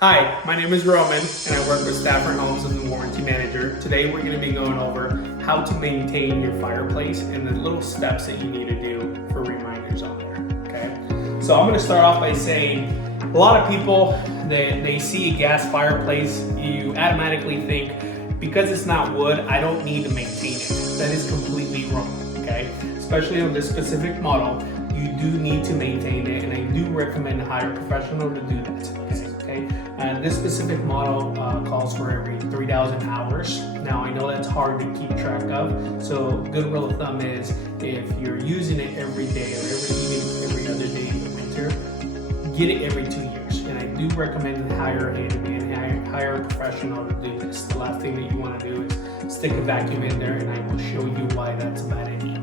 Hi, my name is Roman and I work with Stafford Homes as the warranty manager. Today we're going to be going over how to maintain your fireplace and the little steps that you need to do for reminders on there, okay? So I'm going to start off by saying a lot of people, they see a gas fireplace, you automatically think because it's not wood, I don't need to maintain it. That is completely wrong, okay? Especially on this specific model, you do need to maintain it, and I do recommend hire a professional to do that. Okay. And this specific model calls for every 3,000 hours. Now I know that's hard to keep track of, so good rule of thumb is if you're using it every day or every other day in the winter, get it every 2 years. And I do recommend hire a handyman, hire a professional to do this. The last thing that you want to do is stick a vacuum in there, and I will show you why that's a bad idea.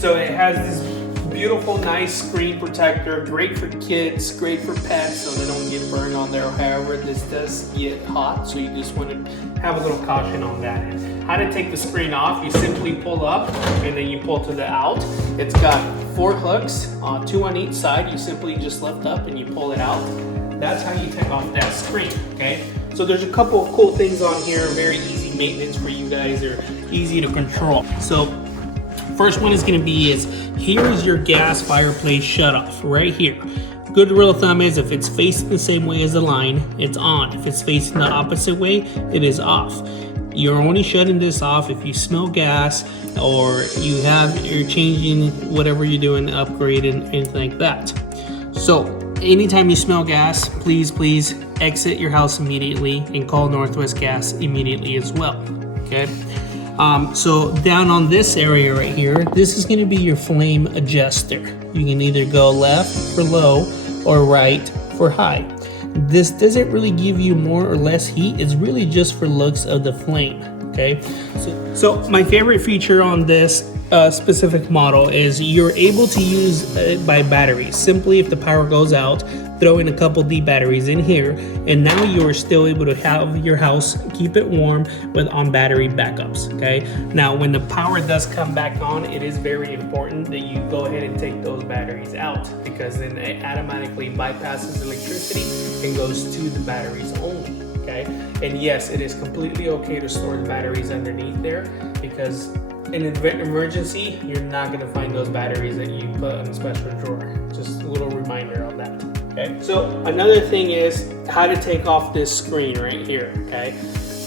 So it has this beautiful, nice screen protector, great for kids, great for pets, so they don't get burned on there. However, this does get hot, so you just want to have a little caution on that. And how to take the screen off, you simply pull up and then you pull to the out. It's got 4 hooks, 2 on each side. You simply just lift up and you pull it out. That's how you take off that screen, okay? So there's a couple of cool things on here, very easy maintenance for you guys, they're easy to control. So first one is going to be here is your gas fireplace shutoff right here. Good rule of thumb is if it's facing the same way as the line, it's on. If it's facing the opposite way, it is off. You're only shutting this off if you smell gas or you're changing whatever you're doing, upgrading, anything like that. So anytime you smell gas, please exit your house immediately and call Northwest Gas immediately as well. Okay. So down on this area right here, this is going to be your flame adjuster. You can either go left for low or right for high. This doesn't really give you more or less heat. It's really just for looks of the flame. Okay. So my favorite feature on this specific model is you're able to use it by batteries. Simply if the power goes out, throw in a couple D batteries in here, and now you are still able to have your house, keep it warm on battery backups, okay? Now, when the power does come back on, it is very important that you go ahead and take those batteries out, because then it automatically bypasses electricity and goes to the batteries only, okay? And yes, it is completely okay to store the batteries underneath there, because in an emergency, you're not gonna find those batteries that you put in a special drawer. Just a little reminder on that. Okay. So another thing is how to take off this screen right here, okay?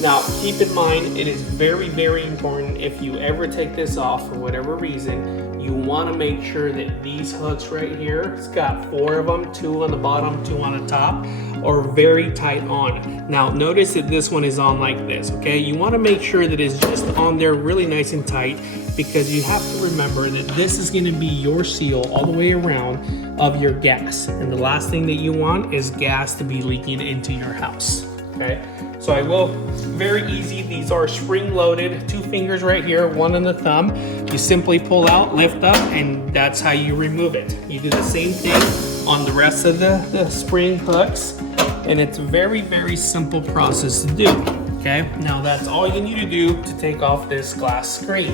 Now, keep in mind, it is very, very important if you ever take this off for whatever reason, you wanna make sure that these hooks right here, it's got 4 of them, 2 on the bottom, 2 on the top, are very tight on. Now, notice that this one is on like this, okay? You wanna make sure that it's just on there really nice and tight, because you have to remember that this is gonna be your seal all the way around of your gas. And the last thing that you want is gas to be leaking into your house, okay? So very easy, these are spring loaded, 2 fingers right here, 1 on the thumb. You simply pull out, lift up, and that's how you remove it. You do the same thing on the rest of the spring hooks, and it's a very, very simple process to do, okay? Now that's all you need to do to take off this glass screen.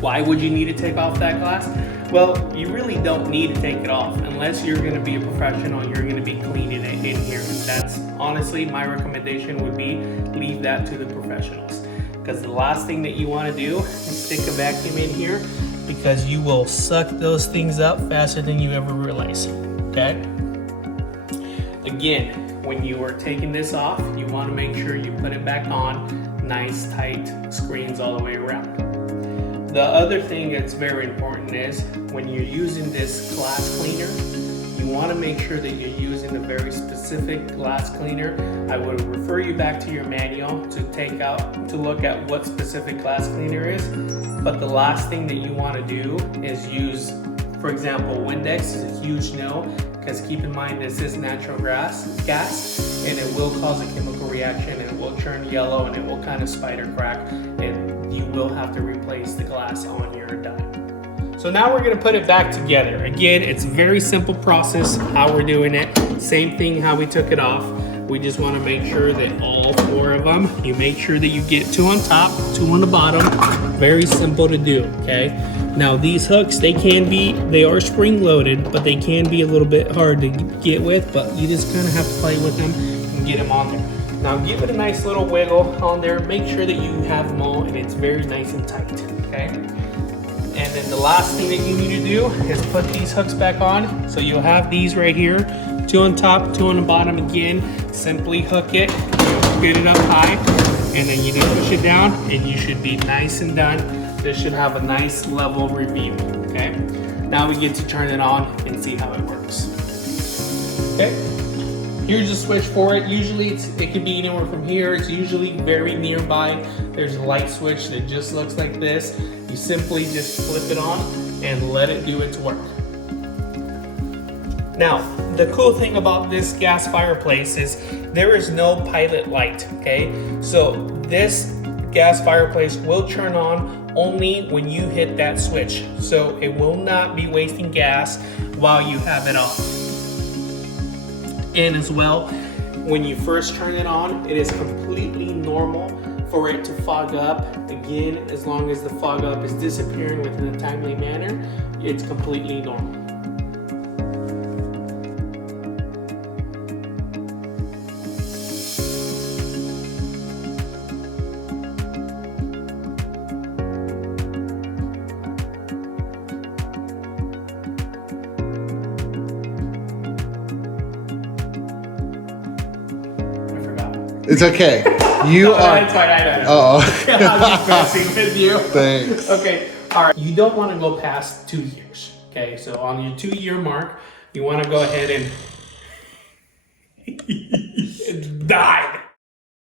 Why would you need to take off that glass? Well, you really don't need to take it off unless you're going to be a professional, you're going to be cleaning it in here. That's honestly my recommendation would be leave that to the professionals, because the last thing that you want to do is stick a vacuum in here, because you will suck those things up faster than you ever realize, okay? Again, when you are taking this off, you want to make sure you put it back on, nice tight screens all the way around. The other thing that's very important is when you're using this glass cleaner, you want to make sure that you're using a very specific glass cleaner. I would refer you back to your manual to look at what specific glass cleaner is. But the last thing that you want to do is use, for example, Windex is a huge no, because keep in mind this is natural gas, and it will cause a chemical reaction, and it will turn yellow, and it will kind of spider crack, and you will have to replace the glass on your dime. So now we're gonna put it back together. Again, it's a very simple process how we're doing it. Same thing how we took it off. We just wanna make sure that all 4 of them, you make sure that you get 2 on top, 2 on the bottom. Very simple to do, okay? Now these hooks, they are spring loaded, but they can be a little bit hard to get with, but you just kind of have to play with them and get them on there. Now give it a nice little wiggle on there. Make sure that you have them all and it's very nice and tight, okay? And then the last thing that you need to do is put these hooks back on. So you'll have these right here, 2 on top, 2 on the bottom. Again, simply hook it, get it up high, and then you just push it down and you should be nice and done. This should have a nice level review, okay? Now we get to turn it on and see how it works. Okay, here's the switch for it. Usually it can be anywhere from here. It's usually very nearby. There's a light switch that just looks like this. You simply just flip it on and let it do its work. Now, the cool thing about this gas fireplace is there is no pilot light, okay? So this gas fireplace will turn on only when you hit that switch. So it will not be wasting gas while you have it on. And as well, when you first turn it on, it is completely normal for it to fog up. Again, as long as the fog up is disappearing within a timely manner, it's completely normal. It's okay. You are. That's fine, I know. Oh. I was just messing with you. Thanks. Okay, all right. You don't want to go past 2 years. Okay, so on your 2-year mark, you want to go ahead and it died.